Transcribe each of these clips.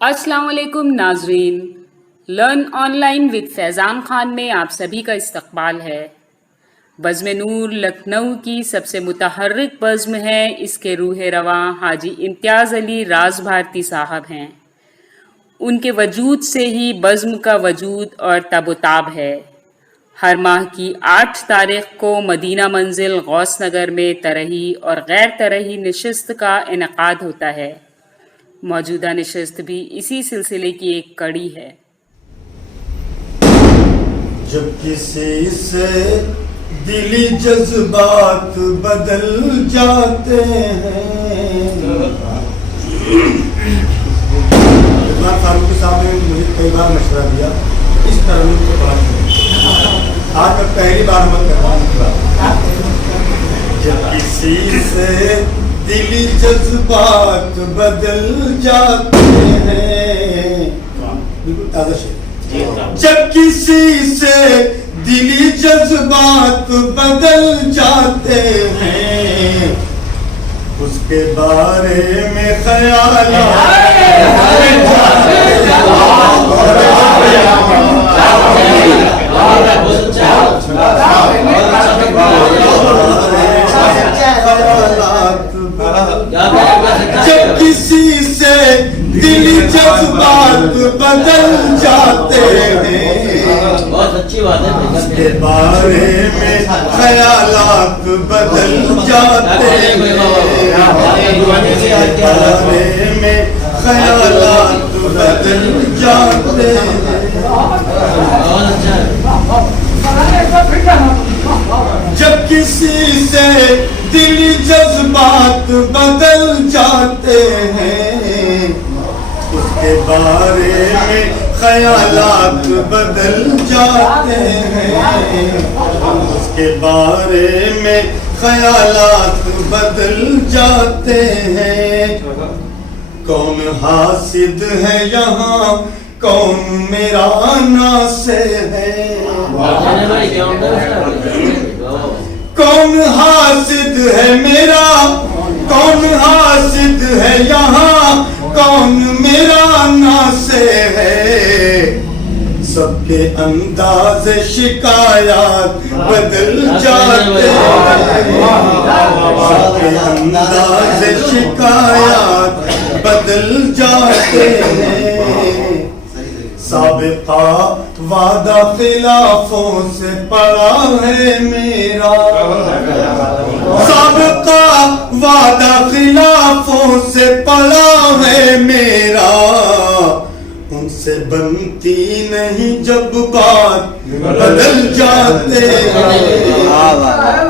अस्सलाम वालेकुम नाजरीन, learn online with Faizan Khan में आप सभी का इस्तकबाल है। बज़्म नूर लखनऊ की सबसे मुतहर्रिक बज़्म है। इसके रूह रवां हाजी इम्तियाज़ अली राज भारती साहब हैं। उनके वजूद से ही बज़्म का वजूद और तबोताब है। हर माह की 8 तारीख को मदीना मंजिल गौस नगर में तरही और गैर तरही नशिस्त का इनेकाद होता है। मौजूदा नशिस्त भी इसी सिलसिले की एक कड़ी है। जब किसी से दिली जज्बात बदल जाते हैं। फारूकी साहब ने मुझे कई बार मशवरा दिया इस तरह को पढ़ा। आज मैं पहली बार अमल कर रहा हूँ। जब किसी से दिली जज्बात बदल जाते हैं, बिल्कुल ताज़ा शेर। जब किसी से दिली जज्बात बदल जाते हैं, उसके बारे में ख्याल जब किसी से दिली जज्बात बदल जाते हैं, बहुत अच्छी बात है। उसके बारे में ख्यालात बदल जाते हैं, बारे में ख्यालात बदल जाते हैं। जब किसी से दिली जज्बात बदल जाते हैं, उसके बारे में ख्यालात बदल जाते हैं, उसके बारे में ख्यालात बदल जाते हैं। कौन हासिद है यहाँ, कौन मेरा नासे है। कौन हासिद है मेरा, कौन हासिद है यहाँ, कौन मेरा नासे है। सबके अंदाज शिकायत बदल जाते हैं, सबके अंदाज शिकायत बदल जाते हैं। साबिका वादा खिलाफों से पड़ा है मेरा, साबिका वादा खिलाफों से पड़ा है मेरा। उनसे बनती नहीं जब बात बदल जाते हैं,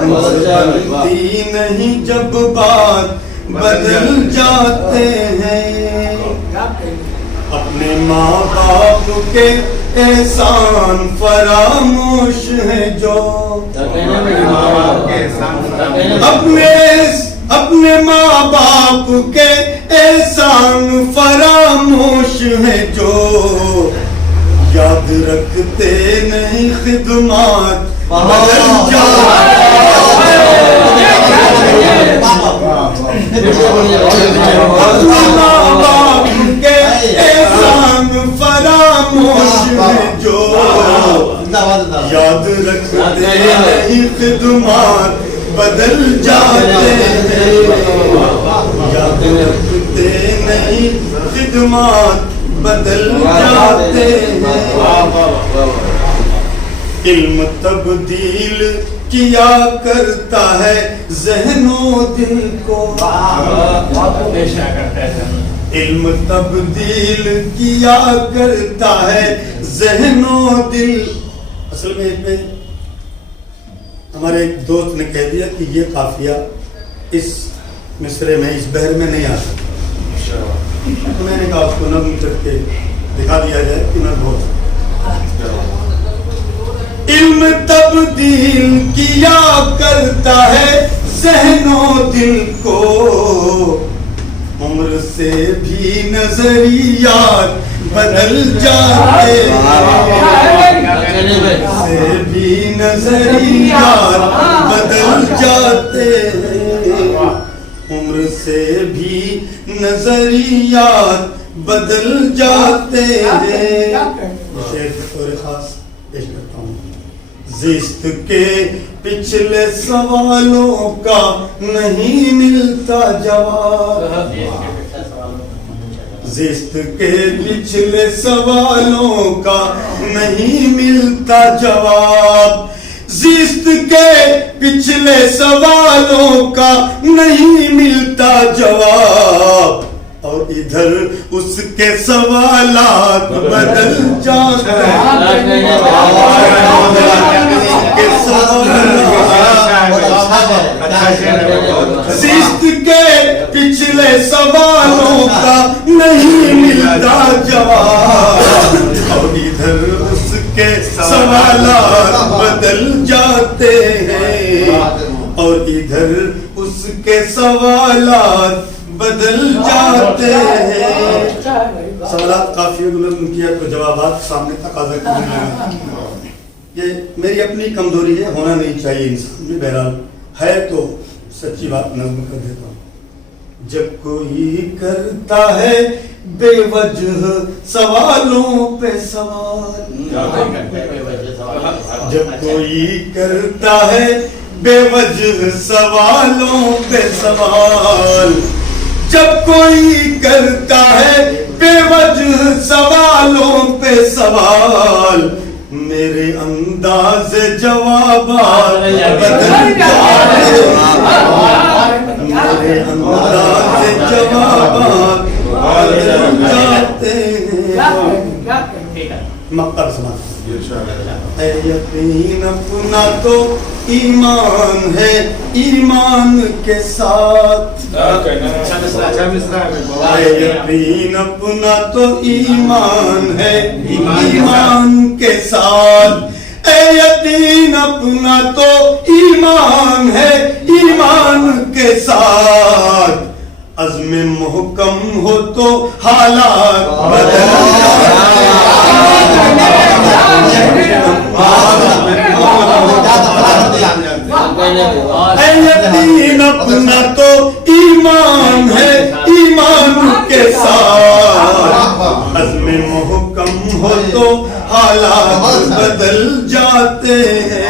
उनसे बनती नहीं जब बात बदल जाते हैं। अपने माँ बाप के एहसान फरामोश है जो, अपने माँ बाप के एहसान फरामोश है जो। याद रखते नहीं खिदमात बदल जाते जो। याद रखते नहीं खिदमात बदल जाते हैं, याद रखते नहीं खिदमात बदल जाते हैं। इल्म तब्दील किया करता है ज़हनो दिल को, इल्म तब्दील किया करता है ज़हनो दिल। असल में इसमें हमारे एक दोस्त ने कह दिया कि ये काफिया इस मिसरे में, इस बहर में नहीं आ सकता। तो मैंने कहा उसको नज़्म करके दिखा दिया जाए कि नज़्म हो सकता। इल्म तब्दील किया करता है ज़हनो दिल को, उम्र से भी नजरियात बदल जाते हैं, से भी नजरियात बदल जाते हैं, उम्र से भी नजरियात بدل جاتے ہیں. شعر کے طور خاص پیش کرتا ہوں. زیست کے پچھلے سوالوں کا نہیں ملتا جواب. زیست کے پچھلے سوالوں کا نہیں ملتا جواب. زیست کے پچھلے سوالوں کا نہیں ملتا جواب. اور ادھر اس کے سوالات بدل جاتے ہیں. زیست کے پچھلے سوالوں کا نہیں ملتا جواب. اور ادھر اس کے سوالات بدل جاتے ہیں. اور ادھر اس کے سوالات بدل جاتے ہیں. سوالات کافی بلند کیا تو جوابات سامنے تقاضا کرنے لگا. یہ میری اپنی کمزوری ہے, ہونا نہیں چاہیے انسان میں, بہرحال ہے تو سچی بات نظم کر دیتا ہوں. جب کوئی کرتا ہے بے وجہ سوالوں پہ سوال. جب کوئی کرتا ہے بے وجہ سوالوں پہ سوال. جب کوئی کرتا ہے بے وجہ سوالوں پہ سوال. میرے انداز جوابات بدل جاتے ہیں. میرے انداز جوابات بدل جاتے ہیں. مقبر سماعت. اے یقین اپنا تو ایمان ہے ایمان کے ساتھ. اے یقین اپنا تو ایمان ہے ایمان کے ساتھ. اے یقین اپنا تو ایمان ہے ایمان کے ساتھ. عزم محکم ہو تو حالات بدل جاتے ہیں. یقین اپنا تو ایمان ہے ایمان کے ساتھ. عزم محکم ہو تو حالات بدل جاتے ہیں.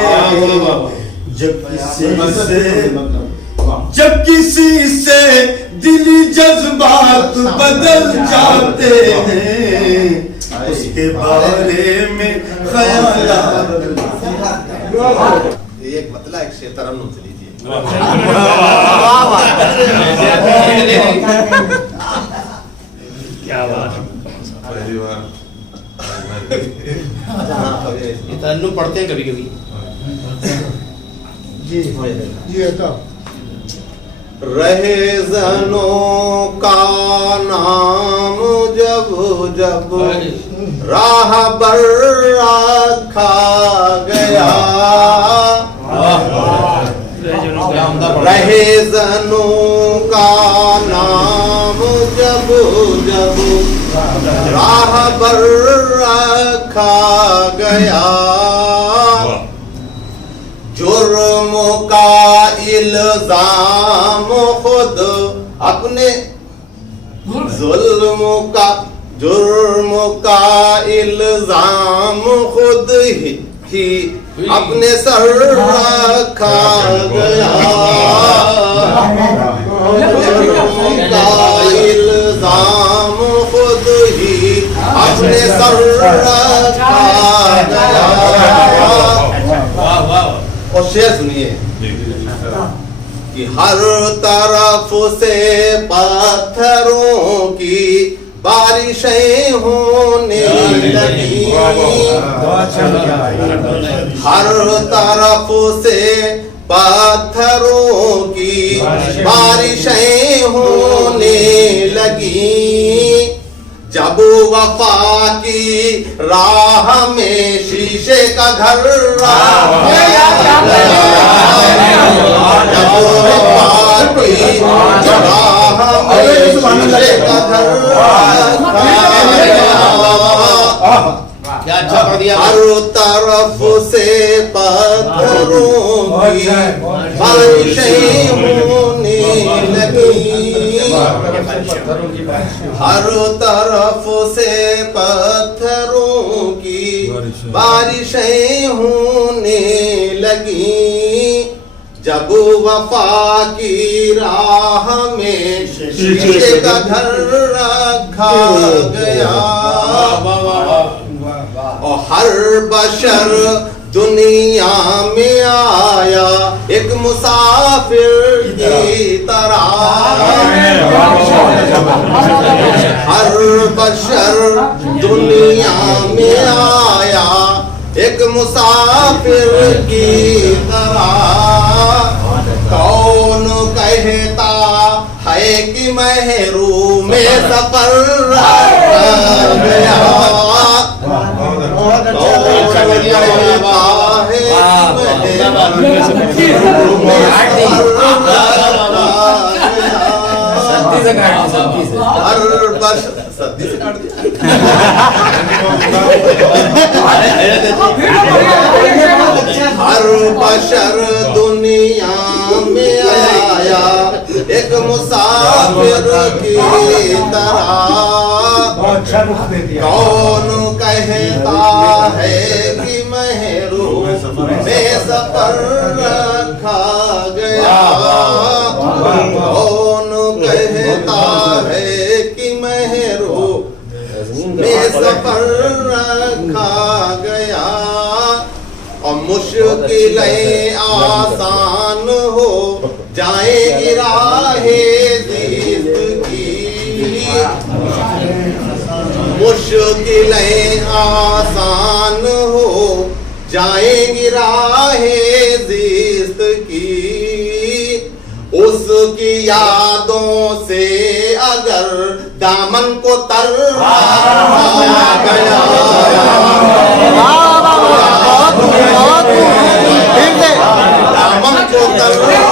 جب کسی سے دلی جذبات بدل جاتے ہیں. اس کے بارے میں خیالات. ایک مطلب ایک شعر ترنم سے لیجیے. کیا بات. پہلی بار یہ ترنم پڑھتے ہیں کبھی کبھی. جی رہزنوں کا نام جب جب راہ بر رکھا گیا. رہزنوں کا نام جب جب راہ بر رکھا گیا. جرم کا الزام خود اپنے ظلم کا جرم کا الزام خود ہی اپنے سر رکھا گیا. جرم کا الزام خود ہی اپنے سر رکھا گیا. اور شعر سنیے کہ ہر طرف سے پتھروں کی بارشیں ہونے لگی. ہر طرف سے پتھروں کی بارشیں ہونے لگی. جب وفا کی راہ میں شیشے کا گھر جب وفا کی راہ میں شیشے کا گھر ہر طرف سے پتھروں کی بارشیں ہونے لگی. हर तरफ से पत्थरों की बारिशें होने लगी जब वफा की राह में शीशे का घर रखा गया और हर बशर दुनिया में आया एक मुसाफिर की तरह हर बशर दुनिया में आया एक मुसाफिर की तरह कौन कहता है कि महरूम में सफर गया हर बशर दुनिया में आया एक मुसाफिर की तरह कौन कहता है कि महरूम में सफर रखा गया कौन कहता है कि महरूम में सफर रखा गया और मुश्किलें आसान हो जाएगी राहें ज़िंदगी की मुश्किलें आसान हो जाएगी राहें ज़िंदगी उसकी यादों से अगर दामन को तर्रा गया दामन को तर्रा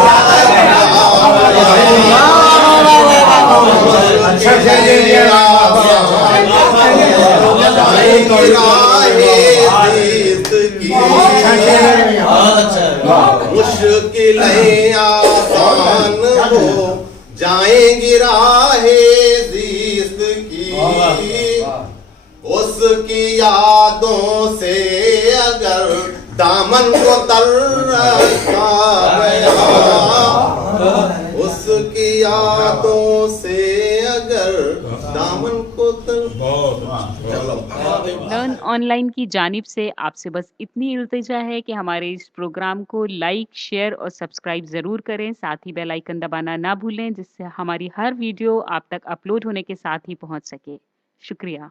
मुश्किलें आसान हो जाएंगी राहें ज़िंदगी उसकी यादों से अगर दामन को तर्रा गया उसकी यादों से अगर दामन को लर्न ऑनलाइन की जानिब से आपसे बस इतनी इल्तिजा है कि हमारे इस प्रोग्राम को लाइक, शेयर और सब्सक्राइब ज़रूर करें। साथ ही बेल आइकन दबाना ना भूलें जिससे हमारी हर वीडियो आप तक अपलोड होने के साथ ही पहुंच सके। शुक्रिया।